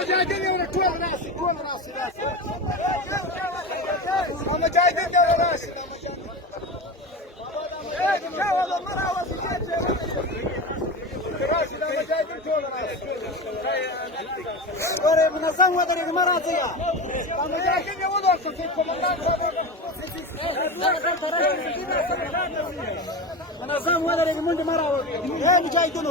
مجاهدين يا طول راسي طول راسي مجاهدين يا راسي منظم ودري المرازية مجاهدين يا ولد في الكومندان منظم ودري المند مراوي يا مجاهدين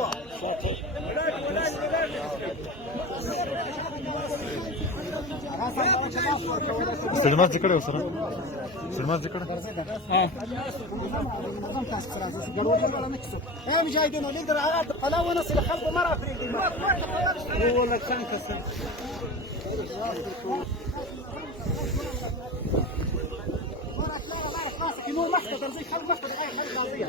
سلمان ذکر ہے سر سلمان ذکر ها نظام تاسك فرازي قالوا ولا نكسب يا مجاهدين اللي يقدر على القناه ونصل خلف مره فريق هو لك كان كسر يمر محتضر زي خلف محتضر اي حاجه قضيه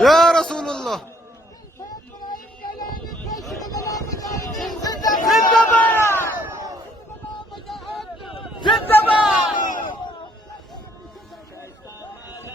يا رسول الله.